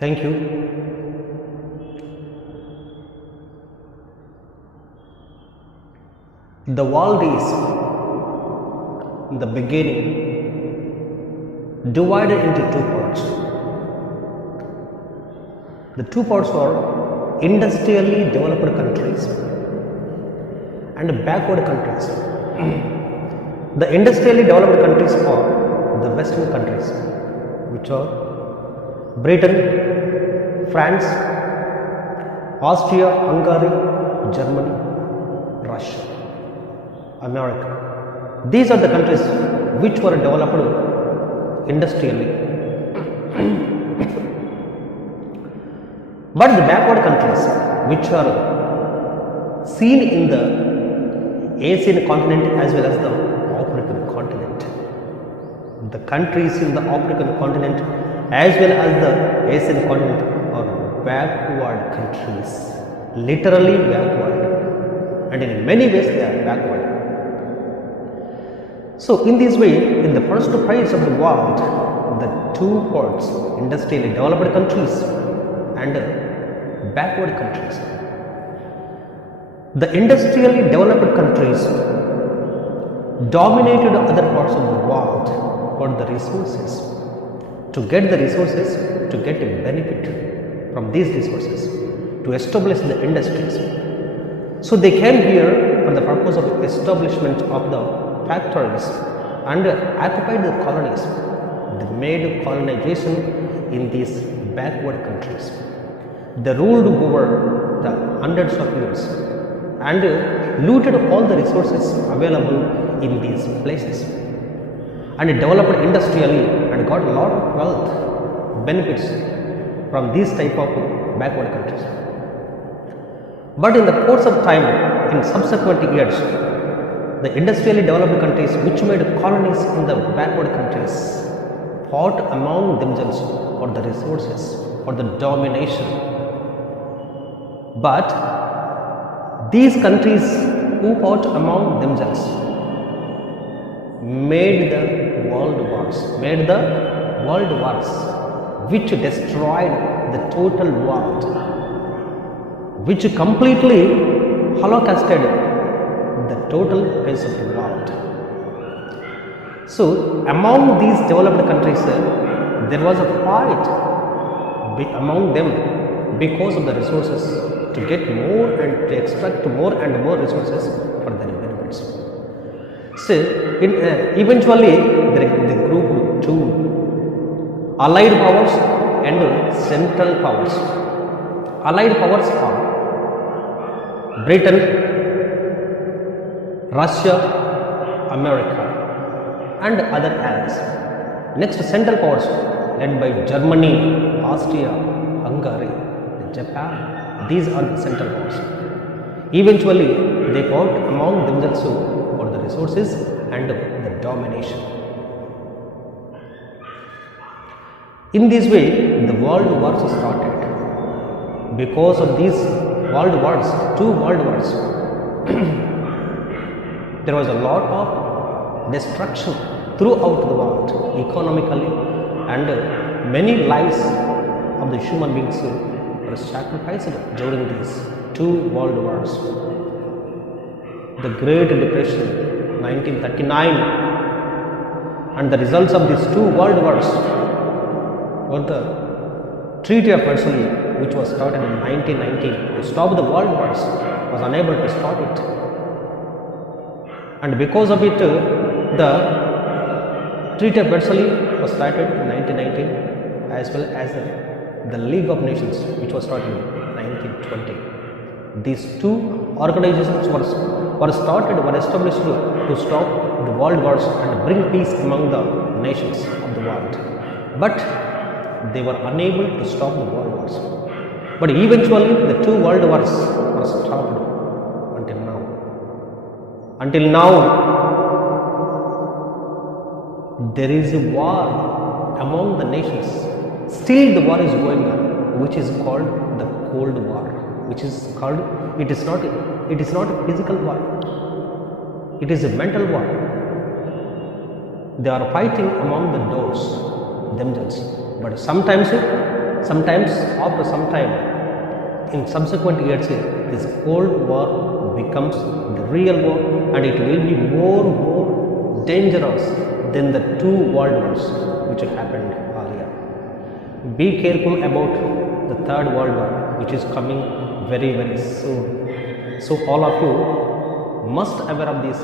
Thank you. The world is, in the beginning, divided into two parts. The two parts are industrially developed countries and backward countries. The industrially developed countries are the Western countries, which are Britain, France, Austria, Hungary, Germany, Russia, America. These are the countries which were developed industrially. But the backward countries, which are seen in the Asian continent as well as the African continent. The countries in the African continent as well as the Asian continent are backward countries, literally backward, and in many ways they are backward. So in this way, in the first phase of the world, the two parts, industrially developed countries and backward countries. The industrially developed countries dominated other parts of the world for the resources. To get the resources, to get a benefit from these resources, to establish the industries. So they came here for the purpose of establishment of the factories and occupied the colonies. They made colonization in these backward countries. They ruled over the hundreds of years and looted all the resources available in these places and developed industrially and got a lot of wealth benefits from these type of backward countries. But in the course of time, in subsequent years, the industrially developed countries which made colonies in the backward countries fought among themselves for the resources, for the domination. But these countries who fought among themselves made the world wars, which destroyed the total world, which completely holocausted the total face of the world. So among these developed countries, there was a fight among them because of the resources, to get more and to extract more and more resources for their benefits. So eventually they grouped two: allied powers and central powers. Allied powers are Britain, Russia, America and other allies. Next, central powers led by Germany, Austria, Hungary, Japan. These are the central powers. Eventually, they fought among themselves for the resources and the domination. In this way, the world wars started. Because of these world wars, two world wars, there was a lot of destruction throughout the world, economically, and many lives of the human beings were sacrificed during these two world wars. The Great Depression, 1939, and the results of these two world wars were the Treaty of Versailles, which was started in 1919 to stop the world wars, was unable to stop it. And because of it, the Treaty of Versailles was started in 1919, as well as the League of Nations, which was started in 1920. These two organizations were established to stop the world wars and bring peace among the nations of the world. But they were unable to stop the world wars. But eventually, the two world wars were stopped until now. Until now, there is a war among the nations. Still the war is going on, which is called the Cold War, which is called, it is not a physical war, it is a mental war. They are fighting among the doors themselves, but sometimes sometimes after some time, in subsequent years, this Cold War becomes the real war, and it will be more dangerous than the two world wars which happened earlier. Be careful about the third world war which is coming very soon. So all of you must aware of this